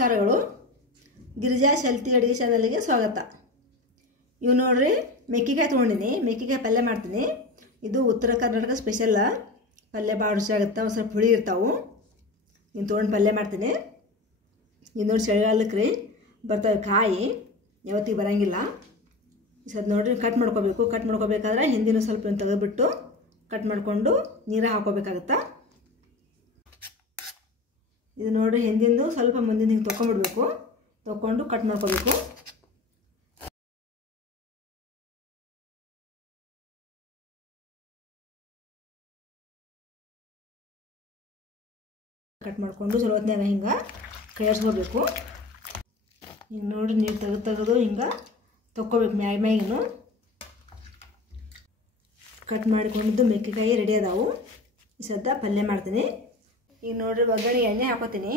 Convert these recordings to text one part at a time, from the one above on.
ನಮಸ್ಕಾರಗಳು. ಗಿರಿಜಾ ಶೆಲ್ತಿ ಅಡಿಗೆ ಚಾನಲ್ಗೆ ಸ್ವಾಗತ. ಇವು ನೋಡ್ರಿ ಮೆಕ್ಕಿಕಾಯಿ ತೊಗೊಂಡಿನಿ. ಮೆಕ್ಕಿಕಾಯಿ ಪಲ್ಯ ಮಾಡ್ತೀನಿ. ಇದು ಉತ್ತರ ಕರ್ನಾಟಕ ಸ್ಪೆಷಲ್ ಪಲ್ಯ. ಭಾಳ ರುಚಿ ಆಗುತ್ತೆ. ಒಂದು ಸ್ವಲ್ಪ ಹುಳಿ ಇರ್ತಾವು. ಇನ್ನು ತೊಗೊಂಡು ಪಲ್ಯ ಮಾಡ್ತೀನಿ. ಇದು ನೋಡಿ ಚಳಿಗಾಲಕ್ಕೆ ರೀ ಬರ್ತವೆ ಕಾಯಿ, ಯಾವತ್ತಿಗೆ ಬರೋಂಗಿಲ್ಲ. ಸದ್ ನೋಡ್ರಿ ಕಟ್ ಮಾಡ್ಕೋಬೇಕು. ಕಟ್ ಮಾಡ್ಕೋಬೇಕಾದ್ರೆ ಹಿಂದಿನ ಸ್ವಲ್ಪ ತೆಗೆದುಬಿಟ್ಟು ಕಟ್ ಮಾಡಿಕೊಂಡು ನೀರು ಹಾಕೋಬೇಕಾಗತ್ತಾ. ಇದು ನೋಡ್ರಿ ಹಿಂದಿಂದು ಸ್ವಲ್ಪ ಮುಂದಿನ ಹಿಂಗೆ ತೊಗೊಂಡ್ಬಿಡ್ಬೇಕು. ತೊಗೊಂಡು ಕಟ್ ಮಾಡ್ಕೋಬೇಕು. ಕಟ್ ಮಾಡಿಕೊಂಡು ಸ್ವಲ್ಪ ಹೊತ್ನಾಗ ಹಿಂಗೆ ಕೈಯಾಡ್ಸ್ಕೋಬೇಕು. ಹಿಂಗೆ ನೋಡ್ರಿ ನೀರು ತೆಗೆದು ಹಿಂಗೆ ತೊಗೋಬೇಕು. ಮ್ಯಾಗಿನು ಕಟ್ ಮಾಡಿಕೊಂಡಿದ್ದು ಮೆಕ್ಕೆಕಾಯಿ ರೆಡಿ ಅದಾವು. ಈ ಸದ್ದ ಪಲ್ಯ ಮಾಡ್ತೀನಿ. ಈಗ ನೋಡ್ರಿ ಒಗ್ಗರಣೆ ಎಣ್ಣೆ ಹಾಕೋತೀನಿ.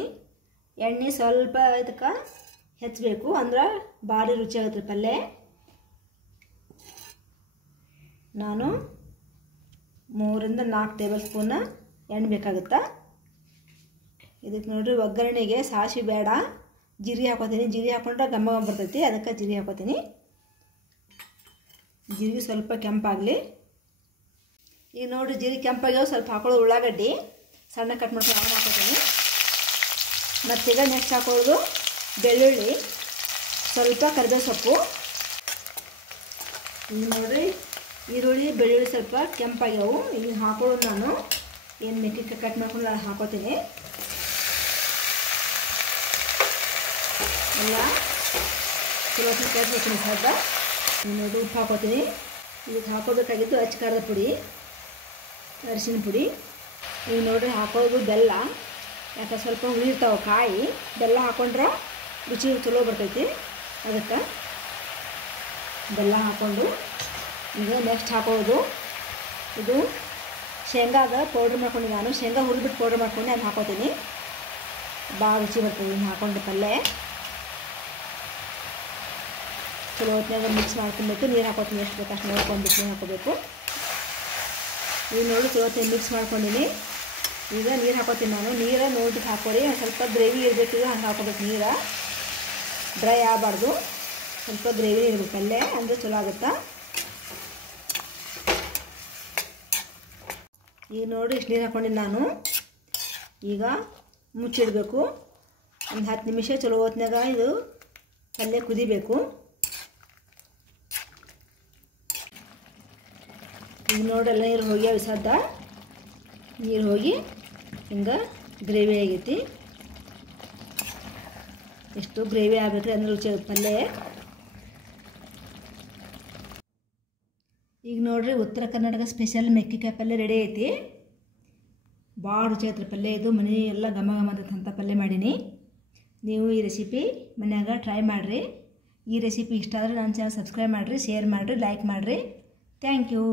ಎಣ್ಣೆ ಸ್ವಲ್ಪ ಇದಕ್ಕೆ ಹೆಚ್ಚಬೇಕು, ಅಂದ್ರೆ ಭಾರಿ ರುಚಿ ಆಗುತ್ತೆ ಪಲ್ಯ. ನಾನು 3 ರಿಂದ 4 ಟೇಬಲ್ ಸ್ಪೂನ್ ಎಣ್ಣೆ ಬೇಕಾಗುತ್ತಾ. ಇದಕ್ಕೆ ನೋಡ್ರಿ ಒಗ್ಗರಣೆಗೆ ಸಾಸಿವೆ ಬೇಡ, ಜೀರಿಗೆ ಹಾಕೋತೀನಿ. ಜೀರಿಗೆ ಹಾಕೊಂಡ್ರೆ ಘಮ ಬರ್ತೈತಿ, ಅದಕ್ಕೆ ಜೀರಿಗೆ ಹಾಕೋತೀನಿ. ಜೀರಿಗೆ ಸ್ವಲ್ಪ ಕೆಂಪಾಗಲಿ. ಈಗ ನೋಡ್ರಿ ಜೀರಿಗೆ ಕೆಂಪಾಗ್ಯಾವ. ಸ್ವಲ್ಪ ಹಾಕೊಳ್ಳೋದು ಉಳ್ಳಾಗಡ್ಡಿ ಸಣ್ಣ ಕಟ್ ಮಾಡ್ಕೊಂಡು ಹಾಕೋತೀನಿ. ಮತ್ತೀಗ ನೆಕ್ಸ್ಟ್ ಹಾಕೊಳ್ಳೋದು ಬೆಳ್ಳುಳ್ಳಿ, ಸ್ವಲ್ಪ ಕರಿಬೇವು ಸೊಪ್ಪು. ಈಗ ನೋಡ್ರಿ ಈರುಳ್ಳಿ ಬೆಳ್ಳುಳ್ಳಿ ಸ್ವಲ್ಪ ಕೆಂಪಾಗ್ಯಾವು. ಈಗ ಹಾಕೊಳ್ಳೋದು ನಾನು ಏನು ಮೆಕ್ಕೆಕಾಯಿ ಕಟ್ ಮಾಡ್ಕೊಂಡು ಹಾಕೋತೀನಿ. ಎಲ್ಲ ಚಲೋ ಕಟ್ಕೋತೀನಿ. ಸದ್ದ ನೋಡಿ ಉಪ್ಪು ಹಾಕೋತೀನಿ. ಇದಕ್ಕೆ ಹಾಕೋಬೇಕಾಗಿತ್ತು ಅಚ್ಚ ಖಾರದ ಪುಡಿ, ಅರಿಶಿನ ಪುಡಿ. ಈಗ ನೋಡ್ರಿ ಹಾಕೋದು ಬೆಲ್ಲ. ಯಾಕೆ ಸ್ವಲ್ಪ ಹುಳಿ ಇರ್ತಾವೆ ಕಾಯಿ, ಬೆಲ್ಲ ಹಾಕೊಂಡ್ರೆ ರುಚಿ ಚಲೋ ಬರ್ತೈತಿ. ಅದಕ್ಕೆ ಬೆಲ್ಲ ಹಾಕ್ಕೊಂಡು ಈಗ ನೆಕ್ಸ್ಟ್ ಹಾಕೋದು ಇದು ಶೇಂಗಾದ ಪೌಡ್ರ್ ಮಾಡ್ಕೊಂಡು, ನಾನು ಶೇಂಗಾ ಹುರಿದ್ಬಿಟ್ಟು ಪೌಡ್ರ್ ಮಾಡ್ಕೊಂಡು ಅದು ಹಾಕೋತೀನಿ. ಭಾಳ ರುಚಿ ಬರ್ತದೆ ಇನ್ನು ಹಾಕೊಂಡು ಪಲ್ಯ. ಚಲೋ ಹೊತ್ತಿನಾಗ ಮಿಕ್ಸ್ ಮಾಡ್ಕೊಬೇಕು. ನೀರು ಹಾಕೋತೀನಿ, ಎಷ್ಟು ಬೇಕು ಅಷ್ಟು ನೋಡ್ಕೊಂಡ್ಬಿಟ್ಟು ನೀರು ಹಾಕೋಬೇಕು. ಈಗ ನೋಡಿ ಚಲೋ ಹೊತ್ತಿನ ಮಿಕ್ಸ್ ಮಾಡ್ಕೊಂಡಿನಿ. ಈಗ ನೀರು ಹಾಕೋತೀನಿ ನಾನು. ನೀರು ನೋಡ್ಬಿಟ್ಟು ಹಾಕೋರಿ. ಸ್ವಲ್ಪ ಗ್ರೇವಿ ಇರಬೇಕು, ಹಂಗೆ ಹಾಕೋಬೇಕು. ನೀರು ಡ್ರೈ ಆಗಬಾರ್ದು, ಸ್ವಲ್ಪ ಗ್ರೇವಿ ಇರಬೇಕು ಪಲ್ಯ, ಅಂದರೆ ಚಲೋ ಆಗುತ್ತಾ. ಈಗ ನೋಡಿ ಇಷ್ಟು ನೀರು ಹಾಕೊಂಡಿನಿ ನಾನು. ಈಗ ಮುಚ್ಚಿಡಬೇಕು. ಒಂದು 10 ನಿಮಿಷ ಚಲೋ ಹೊತ್ತಿನಾಗ ಇದು ಪಲ್ಯ ಕುದಿಬೇಕು. ಈಗ ನೋಡ್ರೆಲ್ಲ ನೀರು ಹೋಗ್ಯಾವ. ಸದ್ದ ನೀರು ಹೋಗಿ ಹಿಂಗೆ ಗ್ರೇವಿ ಆಗೈತಿ. ಎಷ್ಟು ಗ್ರೇವಿ ಆಗಬೇಕ್ರಿ ಅಂದ್ರೆ ರುಚಿ ಆಗುತ್ತೆ ಪಲ್ಯ. ಈಗ ನೋಡ್ರಿ ಉತ್ತರ ಕರ್ನಾಟಕ ಸ್ಪೆಷಲ್ ಮೆಕ್ಕೆಕಾಯಿ ಪಲ್ಯ ರೆಡಿ ಐತಿ. ಭಾಳ ರುಚಿ ಆಯ್ತು ಪಲ್ಯ. ಇದು ಮನೆ ಎಲ್ಲ ಘಮ ಅಂತ ಪಲ್ಯ ಮಾಡೀನಿ. ನೀವು ಈ ರೆಸಿಪಿ ಮನ್ಯಾಗ ಟ್ರೈ ಮಾಡಿರಿ. ಈ ರೆಸಿಪಿ ಇಷ್ಟ ಆದರೆ ನನ್ನ ಚಾನಲ್ ಸಬ್ಸ್ಕ್ರೈಬ್ ಮಾಡಿರಿ, ಶೇರ್ ಮಾಡಿರಿ, ಲೈಕ್ ಮಾಡಿರಿ. Thank you.